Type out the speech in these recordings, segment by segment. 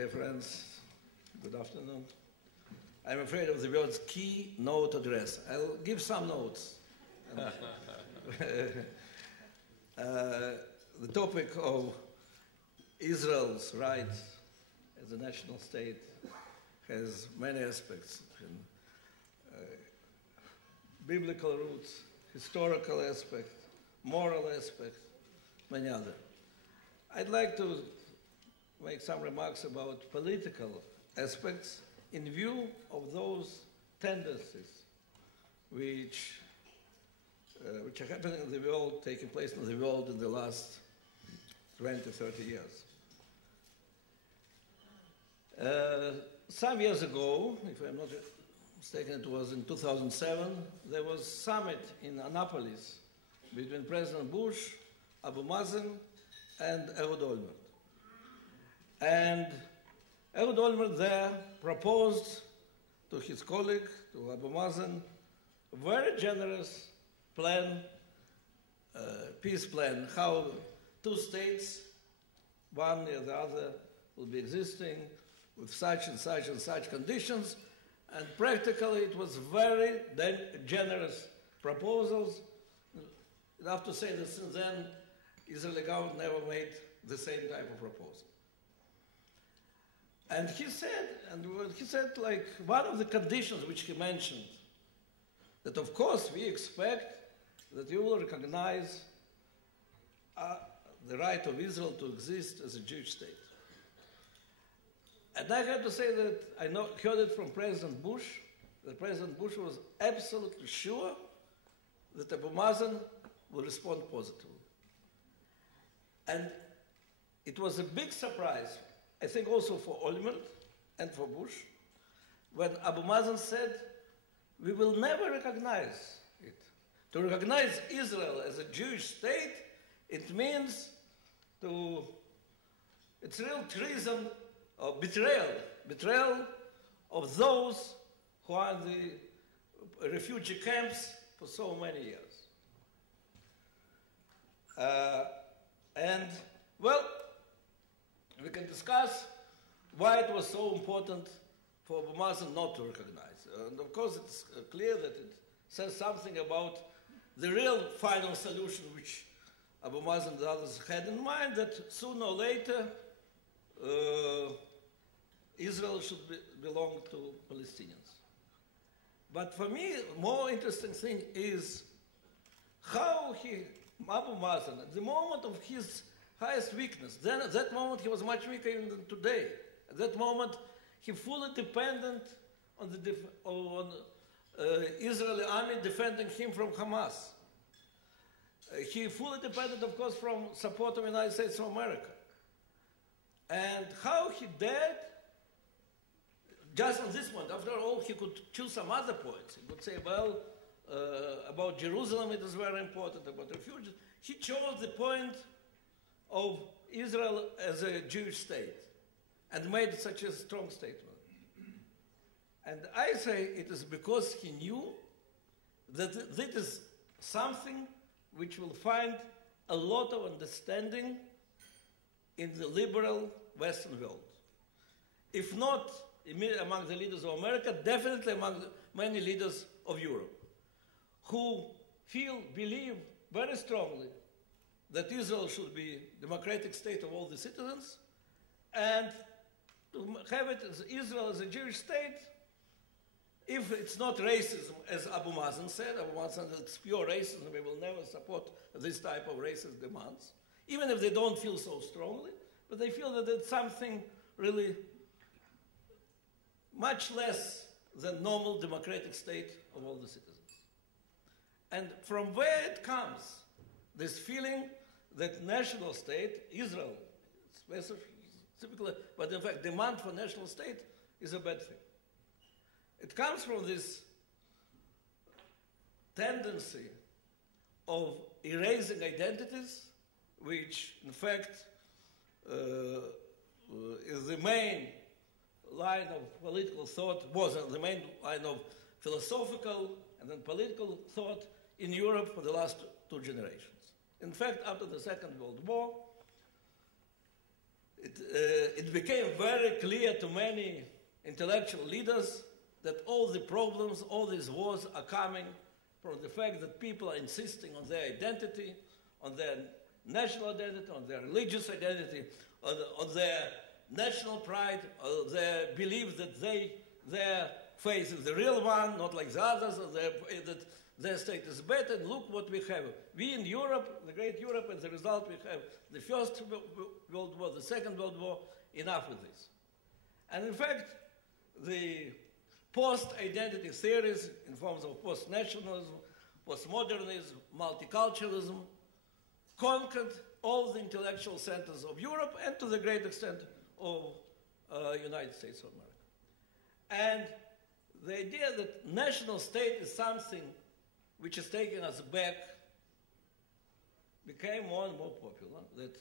Dear friends, good afternoon. I'm afraid of the words keynote address. I'll give some notes. The topic of Israel's right as a national state has many aspects. Biblical roots, historical aspect, moral aspect, many other. I'd like to make some remarks about political aspects in view of those tendencies which are happening in the world, taking place in the world in the last 20, 30 years. Some years ago, if I'm not mistaken, it was in 2007, there was a summit in Annapolis between President Bush, Abu Mazen, and Ehud Olmert. And Ehud Olmert there proposed to his colleague, to Abu Mazen, a very generous plan, peace plan, how two states, one near the other, will be existing with such and such and such conditions. And practically it was very generous proposals. Enough to say that since then, Israeli government never made the same type of proposal. And he said, like, one of the conditions which he mentioned, that of course we expect that you will recognize the right of Israel to exist as a Jewish state. And I have to say that I heard it from President Bush, that President Bush was absolutely sure that Abu Mazen will respond positively. And it was a big surprise, I think also for Olmert and for Bush, when Abu Mazen said, we will never recognize it. To recognize Israel as a Jewish state, it means it's real treason or betrayal of those who are in the refugee camps for so many years. And, well, we can discuss why it was so important for Abu Mazen not to recognize. And of course, it's clear that it says something about the real final solution which Abu Mazen and the others had in mind, that sooner or later Israel should belong to Palestinians. But for me, a more interesting thing is how Abu Mazen, at the moment of his highest weakness, then at that moment he was much weaker even than today. At that moment, he fully dependent on the Israeli army defending him from Hamas. He fully depended, of course, from support of the United States of America. And how he dared, just on this point, after all, he could choose some other points. He could say, well, about Jerusalem it is very important, about refugees. He chose the point of Israel as a Jewish state and made such a strong statement. And I say it is because he knew that this is something which will find a lot of understanding in the liberal Western world. If not among the leaders of America, definitely among many leaders of Europe, who believe very strongly that Israel should be a democratic state of all the citizens, and to have it as Israel as a Jewish state, if it's not racism, as Abu Mazen said, Abu Mazen said it's pure racism, we will never support this type of racist demands, even if they don't feel so strongly, but they feel that it's something really much less than normal democratic state of all the citizens. And from where it comes, this feeling that national state, Israel, specifically, but in fact demand for national state is a bad thing. It comes from this tendency of erasing identities, which in fact is the main line of political thought, was the main line of philosophical and then political thought in Europe for the last two generations. In fact, after the Second World War, it became very clear to many intellectual leaders that all the problems, all these wars are coming from the fact that people are insisting on their identity, on their national identity, on their religious identity, on their national pride, on their belief that their faith is the real one, not like the others, or that their state is better. And look what we have. We in Europe, the great Europe, as a result, we have the First World War, the Second World War, enough with this. And in fact, the post-identity theories in forms of post-nationalism, postmodernism, multiculturalism, conquered all the intellectual centers of Europe and to the great extent of United States of America. And the idea that national state is something which is taking us back became more and more popular, that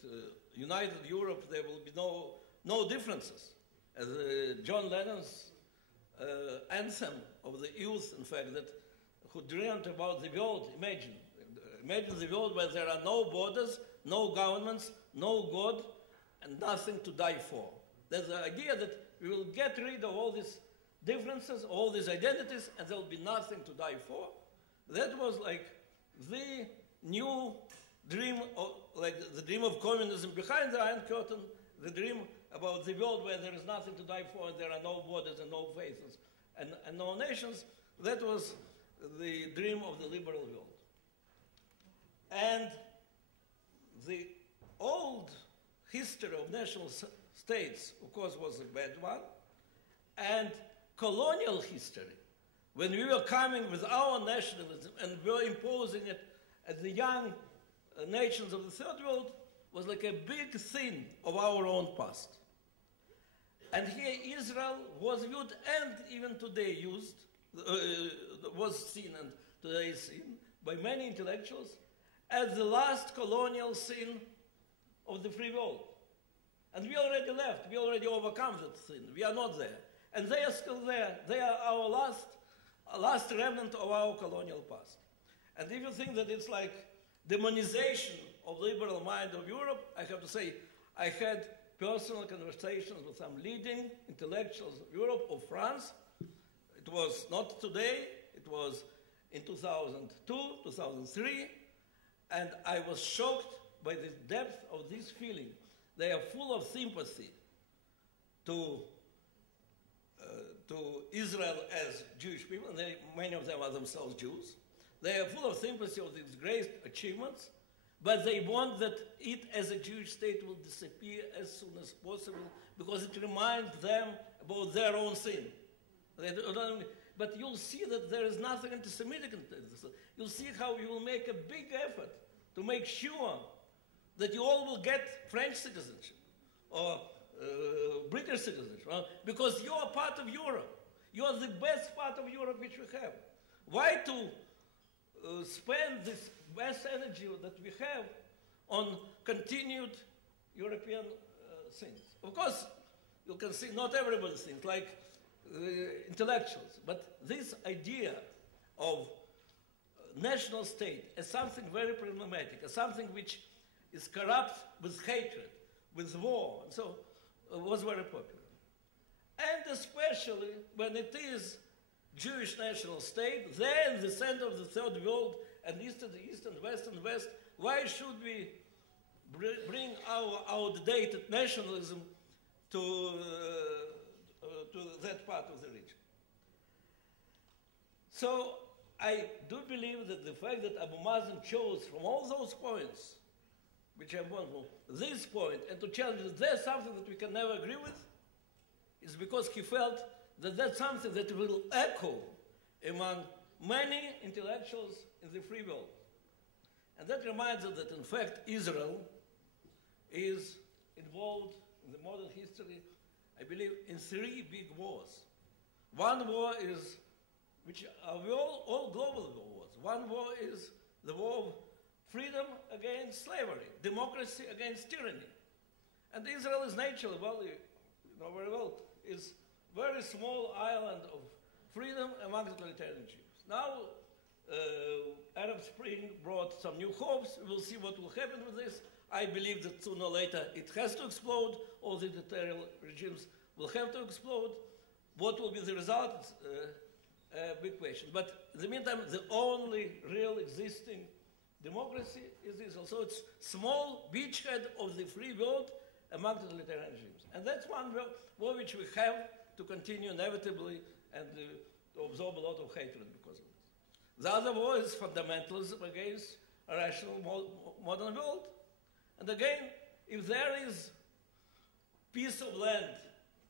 united Europe, there will be no differences. As John Lennon's anthem of the youth, in fact, that who dreamt about the world, imagine the world where there are no borders, no governments, no God, and nothing to die for. There's the idea that we will get rid of all these differences, all these identities, and there will be nothing to die for. That was like the new dream, like the dream of communism behind the Iron Curtain, the dream about the world where there is nothing to die for, and there are no borders and no faces and no nations. That was the dream of the liberal world. And the old history of national states, of course, was a bad one. And colonial history, when we were coming with our nationalism and were imposing it at the young nations of the Third World, was like a big sin of our own past. And here Israel was viewed and even today used, was seen and today is seen by many intellectuals as the last colonial sin of the free world. And we already left, we already overcome that sin, we are not there. And they are still there, they are our last remnant of our colonial past. And if you think that it's like demonization of liberal mind of Europe, I have to say, I had personal conversations with some leading intellectuals of Europe, of France. It was not today, it was in 2002, 2003, and I was shocked by the depth of this feeling. They are full of sympathy to Israel as Jewish people, and many of them are themselves Jews. They are full of sympathy of these great achievements, but they want that it as a Jewish state will disappear as soon as possible because it reminds them about their own sin. But you'll see that there is nothing anti-Semitic in this. You'll see how you will make a big effort to make sure that you all will get French citizenship or British citizenship, because you are part of Europe. You are the best part of Europe which we have. Why to spend this vast energy that we have on continued European things? Of course, you can see not everybody thinks like intellectuals, but this idea of national state as something very problematic, as something which is corrupt with hatred, with war, and so was very popular. And especially when it is Jewish national state, there in the center of the Third World, and East and East and West and West, why should we bring our outdated nationalism to that part of the region? So I do believe that the fact that Abu Mazen chose from all those points, which I want from this point, and to challenge that there's something that we can never agree with, is because he felt that that's something that will echo among many intellectuals in the free world. And that reminds us that, in fact, Israel is involved in the modern history, I believe, in 3 big wars. One war is, which are all global wars. One war is the war of freedom against slavery, democracy against tyranny. And Israel is naturally, well, you know very well, is very small island of freedom among totalitarian regimes. Now, Arab Spring brought some new hopes. We'll see what will happen with this. I believe that sooner or later it has to explode. all the dictatorial regimes will have to explode. What will be the result? It's a big question. But in the meantime, the only real existing democracy is Israel. So it's small beachhead of the free world among totalitarian regimes. And that's one war which we have to continue inevitably and to absorb a lot of hatred because of this. The other war is fundamentalism against a rational modern world. And again, if there is piece of land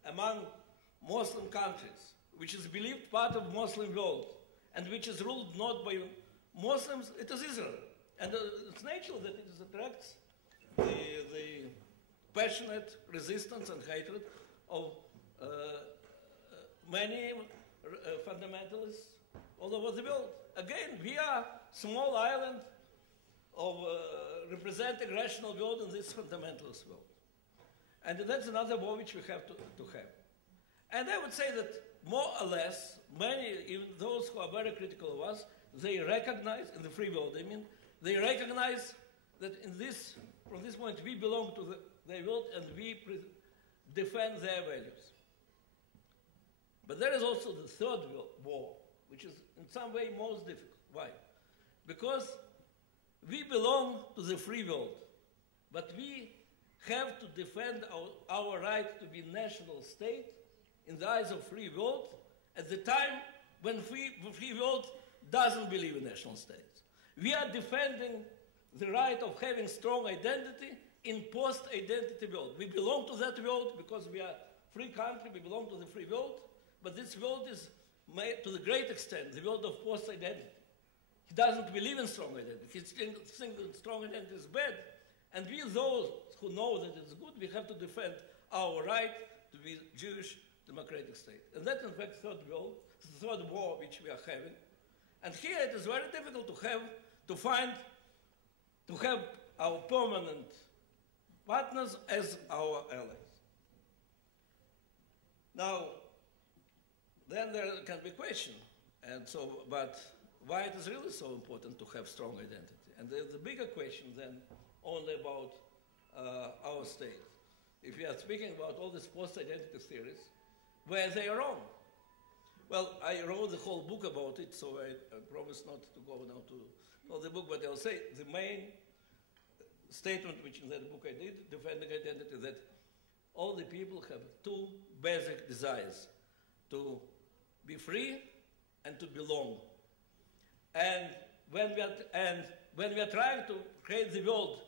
among Muslim countries, which is believed part of Muslim world, and which is ruled not by Muslims, it is Israel. And it's natural that it attracts the passionate resistance and hatred of many fundamentalists all over the world. Again, we are a small island of representing rational world in this fundamentalist world. And that's another war which we have to have. And I would say that more or less, many, even those who are very critical of us, they recognize, in the free world, I mean, they recognize that from this point, we belong to their world and we defend their values. But there is also the third war, which is in some way most difficult. Why? Because we belong to the free world, but we have to defend our right to be national state in the eyes of free world at the time when free world doesn't believe in national states. We are defending the right of having strong identity in post-identity world. We belong to that world because we are a free country, we belong to the free world, but this world is made to the great extent the world of post-identity. He doesn't believe in strong identity. He thinks that strong identity is bad. And we, those who know that it's good, we have to defend our right to be Jewish democratic state. And that's in fact the third war which we are having. And here it is very difficult to have our permanent partners as our allies. Now, then there can be a question, but why it is really so important to have strong identity? And there's a bigger question than only about our state. If we are speaking about all these post-identity theories, where they are wrong. Well, I wrote the whole book about it, so I promise not to go now to all the book, but I'll say the main statement which in that book I did, defending identity, that all the people have two basic desires: to be free and to belong. And when we are trying to create the world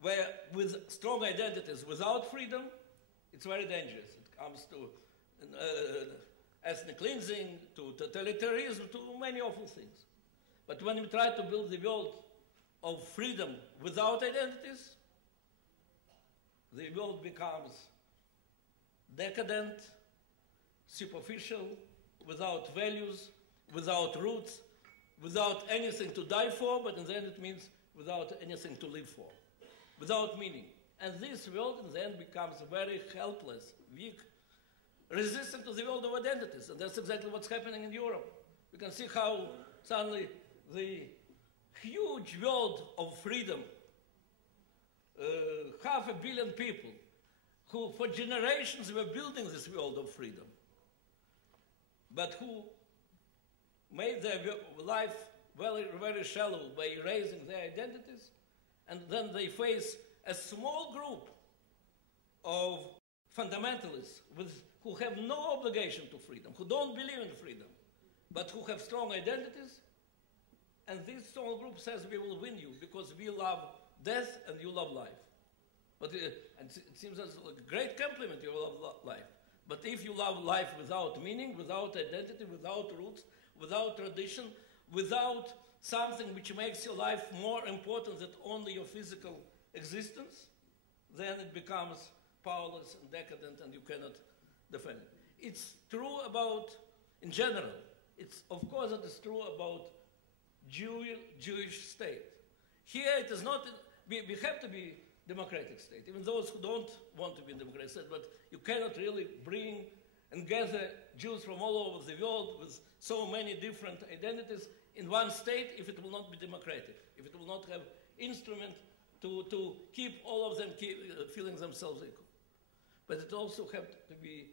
where with strong identities without freedom, it's very dangerous. It comes to ethnic cleansing, to totalitarianism, to many awful things. But when we try to build the world of freedom without identities, the world becomes decadent, superficial, without values, without roots, without anything to die for, but in the end it means without anything to live for, without meaning. And this world in the end becomes very helpless, weak, resistant to the world of identities. And that's exactly what's happening in Europe. We can see how suddenly the huge world of freedom, 500 million people who for generations were building this world of freedom, but who made their life very, very shallow by erasing their identities, and then they face a small group of fundamentalists who have no obligation to freedom, who don't believe in freedom, but who have strong identities. And this small group says, we will win you because we love death and you love life. But it seems as a great compliment, you love life. But if you love life without meaning, without identity, without roots, without tradition, without something which makes your life more important than only your physical existence, then it becomes powerless and decadent and you cannot defend it. It's true about, in general, of course it is true about Jewish state. Here it is not, we have to be democratic state, even those who don't want to be democratic state, but you cannot really bring and gather Jews from all over the world with so many different identities in one state if it will not be democratic, if it will not have instrument to keep all of them feeling themselves equal. but it also has to be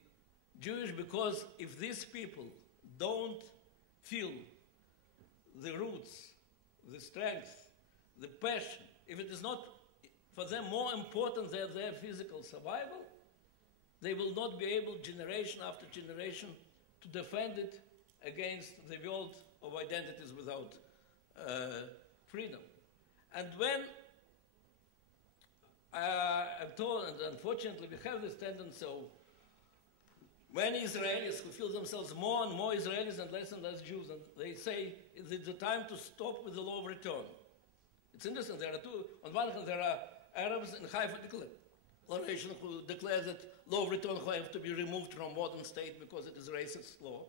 Jewish, because if these people don't feel the roots, the strength, the passion, if it is not for them more important than their physical survival, they will not be able, generation after generation, to defend it against the world of identities without freedom. And when I'm told, and unfortunately we have this tendency of many Israelis who feel themselves more and more Israelis and less Jews, and they say it's the time to stop with the law of return. It's interesting, there are two. On one hand, there are Arabs in Haifa declaration who declare that law of return have to be removed from modern state because it is racist law.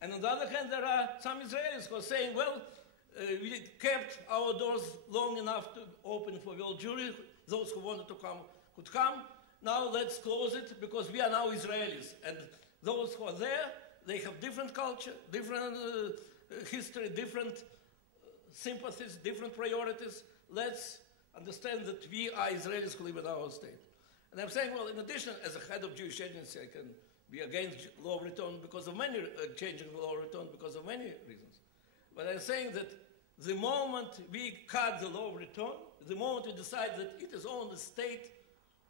And on the other hand, there are some Israelis who are saying, well, we kept our doors long enough to open for world Jewry. Those who wanted to come could come. Now let's close it because we are now Israelis. And those who are there, they have different culture, different history, different sympathies, different priorities. Let's understand that we are Israelis who live in our state. And I'm saying, well, in addition, as a head of Jewish agency, I can be against law of return because of many, changing the law of return because of many reasons. But I'm saying that the moment we cut the law of return, the moment we decide that it is on the state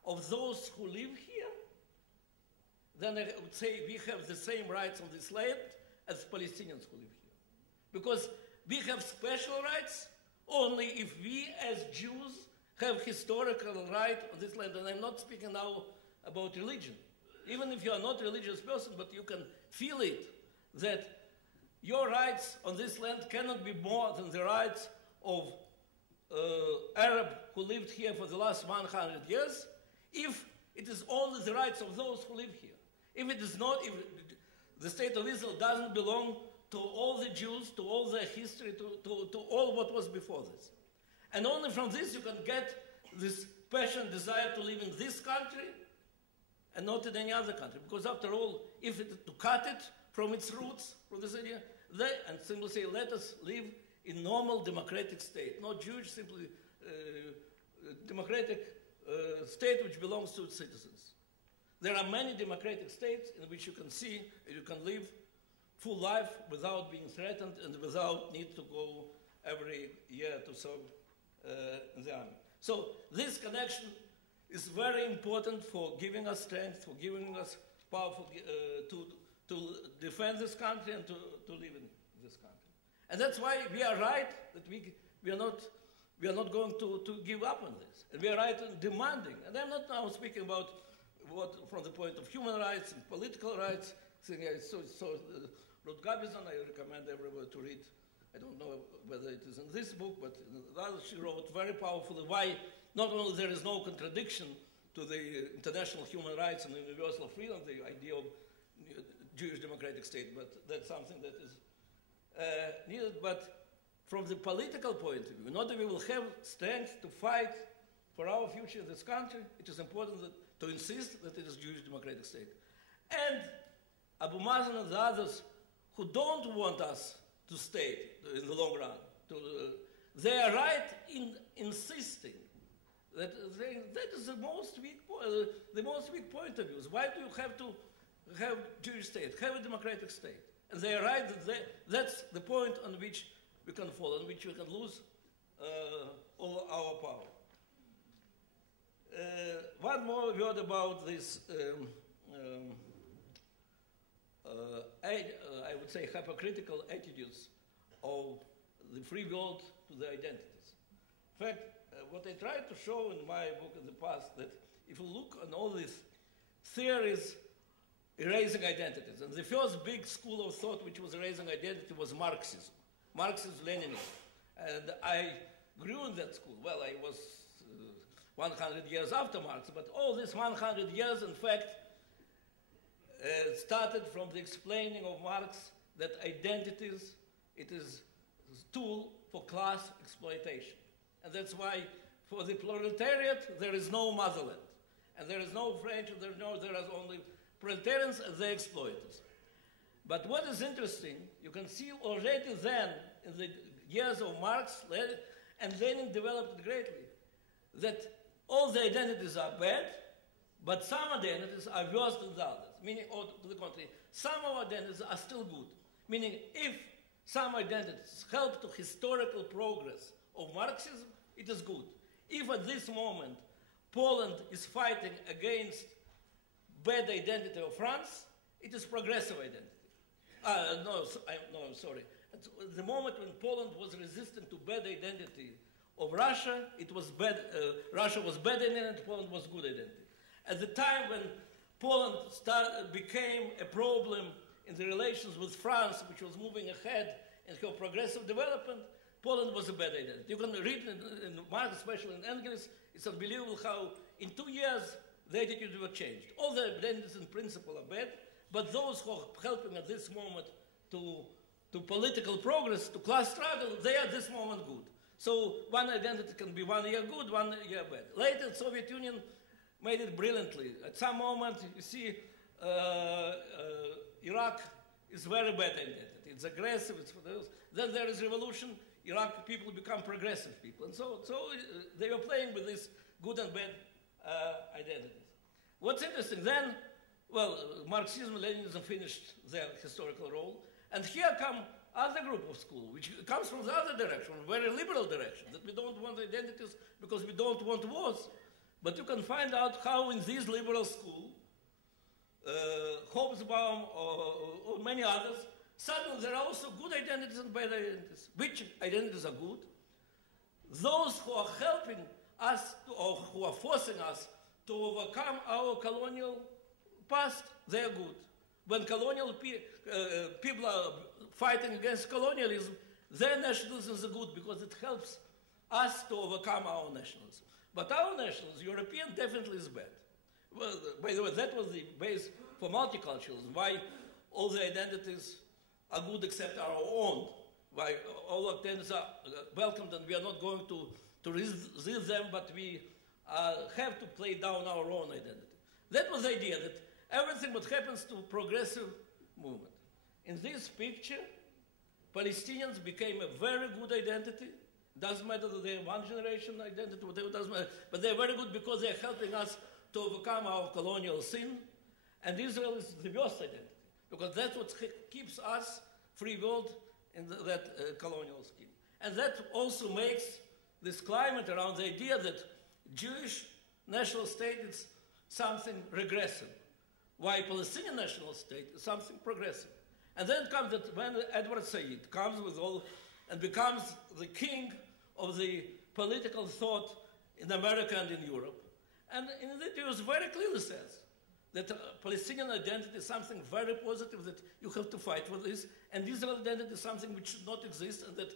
of those who live here, then I would say we have the same rights on this land as Palestinians who live here. Because we have special rights only if we as Jews have historical right on this land. And I'm not speaking now about religion. Even if you are not a religious person, but you can feel it, that your rights on this land cannot be more than the rights of Arab who lived here for the last 100 years, if it is only the rights of those who live here. If it is not, if the state of Israel doesn't belong to all the Jews, to all their history, to all what was before this. And only from this you can get this passion, desire to live in this country and not in any other country. Because after all, if it, to cut it from its roots, from this idea, and simply say, let us live in normal democratic state, not Jewish, simply democratic state which belongs to its citizens. There are many democratic states in which you can see, you can live full life without being threatened and without need to go every year to serve in the army. So this connection is very important for giving us strength, for giving us power to defend this country and to live in this country. And that's why we are right that we are not going to give up on this. And we are right in demanding. And I'm not now speaking about what from the point of human rights and political rights. So Ruth Gabizon, I recommend everyone to read. I don't know whether it is in this book, but in the other she wrote very powerfully why not only there is no contradiction to the international human rights and universal freedom, the idea of Jewish democratic state, but that's something that is needed. But from the political point of view, in order we will have strength to fight for our future in this country, it is important to insist that it is Jewish democratic state. And Abu Mazen and the others who don't want us to stay in the long run, they are right in insisting that that is the most weak point of view. Why do you have to have Jewish state, have a democratic state? And they are right that that's the point on which we can fall, on which we can lose all our power. One more word about this, I would say, hypocritical attitudes of the free world to the identities. In fact, what I tried to show in my book in the past, that if you look on all these theories erasing identities, and the first big school of thought which was erasing identity was Marxism, Marxism-Leninism. And I grew in that school. Well, I was 100 years after Marx, but all these 100 years, in fact, started from the explaining of Marx that identities, it is a tool for class exploitation. And that's why for the proletariat, there is no motherland. And there is no French, and there is only proletarians and the exploiters. But what is interesting, you can see already then, in the years of Marx, and Lenin developed it greatly, that all the identities are bad, But some identities are worse than the others, meaning, or to the contrary, some of our identities are still good. Meaning, if some identities help to historical progress of Marxism, it is good. If at this moment Poland is fighting against bad identity of France, it is progressive identity. I'm sorry. At the moment when Poland was resistant to bad identity of Russia, it was bad. Russia was bad identity, Poland was good identity. At the time when Poland became a problem in the relations with France, which was moving ahead in her progressive development, Poland was a bad identity. You can read in Marx, especially in Engels, it's unbelievable how in 2 years the attitudes were changed. All the identities in principle are bad, but those who are helping at this moment to political progress, to class struggle, they are at this moment good. So one identity can be 1 year good, 1 year bad. Later, the Soviet Union made it brilliantly. At some moment, you see, Iraq is very bad identity. It's aggressive, it's for those. Then there is revolution, Iraq people become progressive people. And so they were playing with these good and bad identities. What's interesting then, well, Marxism, Leninism finished their historical role. And here come other group of school, which comes from the other direction, very liberal direction, that we don't want identities because we don't want wars. But you can find out how in this liberal school, Hobsbawm or many others, suddenly there are also good identities and bad identities. Which identities are good? Those who are helping us or who are forcing us to overcome our colonial past, they are good. When colonial people are fighting against colonialism, their nationalism is good because it helps us to overcome our nationalism. But our nationalism, European, definitely is bad. Well, by the way, that was the base for multiculturalism, why all the identities are good except our own, why all identities are welcomed and we are not going to resist them, but we have to play down our own identity. That was the idea, that everything what happens to progressive movement. In this picture, Palestinians became a very good identity. Doesn't matter that they're one generation identity, whatever, doesn't matter. But they're very good because they're helping us to overcome our colonial sin. And Israel is the worst identity, because that's what keeps us free world in that colonial scheme. And that also makes this climate around the idea that Jewish national state is something regressive, while Palestinian national state is something progressive. And then comes that when Edward Said comes with all and becomes the king of the political thought in America and in Europe. And in it was very clearly says that Palestinian identity is something very positive, that you have to fight for this, and Israel identity is something which should not exist, and that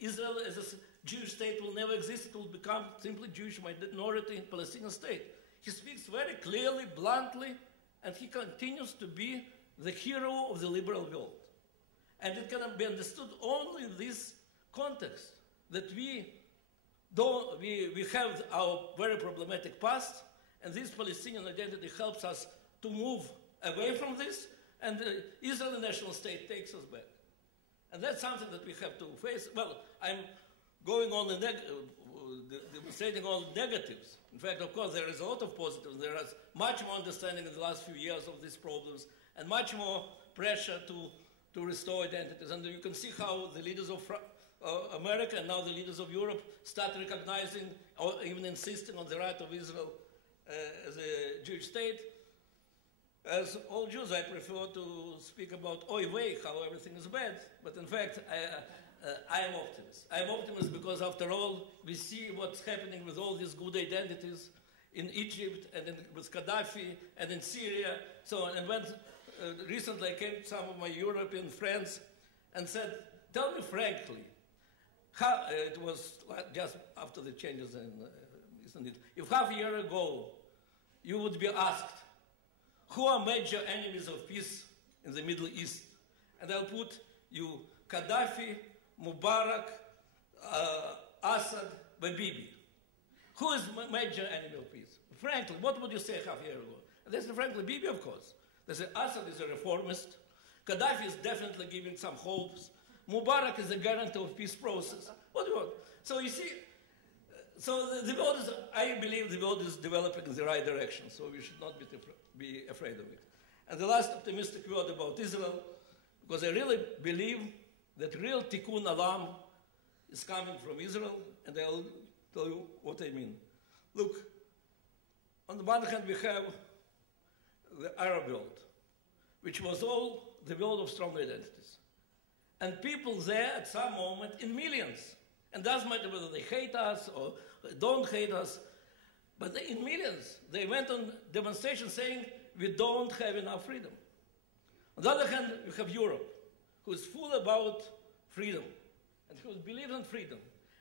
Israel as a Jewish state will never exist, it will become simply Jewish minority in Palestinian state. He speaks very clearly, bluntly, and he continues to be the hero of the liberal world. And it can be understood only in this context, that we have our very problematic past, and this Palestinian identity helps us to move away from this, and the Israeli national state takes us back. And that's something that we have to face. Well, I'm going on demonstrating all the negatives. In fact, of course, there is a lot of positives. There is much more understanding in the last few years of these problems, and much more pressure to restore identities. And you can see how the leaders of America and now the leaders of Europe start recognizing or even insisting on the right of Israel as a Jewish state. As all Jews, I prefer to speak about oy vey, how everything is bad. But in fact, I am optimist. I am optimist because, after all, we see what's happening with all these good identities in Egypt and with Gaddafi and in Syria. So, and when recently I came to some of my European friends and said, tell me frankly, how, it was just after the changes in, isn't it? If half a year ago you would be asked, who are major enemies of peace in the Middle East? And I'll put you Gaddafi, Mubarak, Assad, Bibi. Who is major enemy of peace? Frankly, what would you say half a year ago? And they say, frankly, Bibi, of course. They say Assad is a reformist. Gaddafi is definitely giving some hopes. Mubarak is a guarantee of peace process. What do you want? So you see, So the world is, I believe the world is developing in the right direction, so we should not be afraid of it. And the last optimistic word about Israel, because I really believe that real tikkun olam is coming from Israel, and I'll tell you what I mean. Look, on the one hand, we have the Arab world, which was all the world of strong identities. And people there at some moment in millions, and doesn't matter whether they hate us or don't hate us, but in millions, they went on demonstrations saying, we don't have enough freedom. On the other hand, you have Europe, who is full about freedom, and who believes in freedom.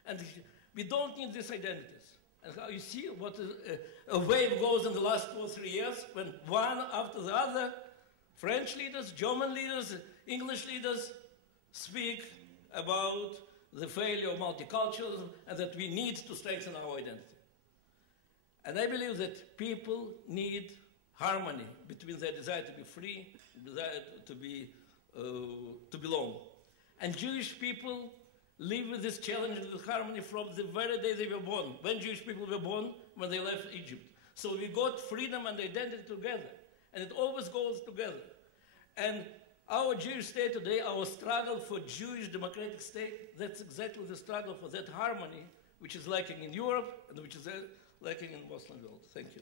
And we don't need these identities. And how you see what a wave goes in the last 2 or 3 years, when one after the other, French leaders, German leaders, English leaders speak about the failure of multiculturalism and that we need to strengthen our identity. And I believe that people need harmony between their desire to be free, desire to belong. And Jewish people live with this challenge and this harmony from the very day they were born. When Jewish people were born, when they left Egypt. So we got freedom and identity together. And it always goes together. And our Jewish state today, our struggle for Jewish democratic state, that's exactly the struggle for that harmony, which is lacking in Europe and which is lacking in the Muslim world. Thank you.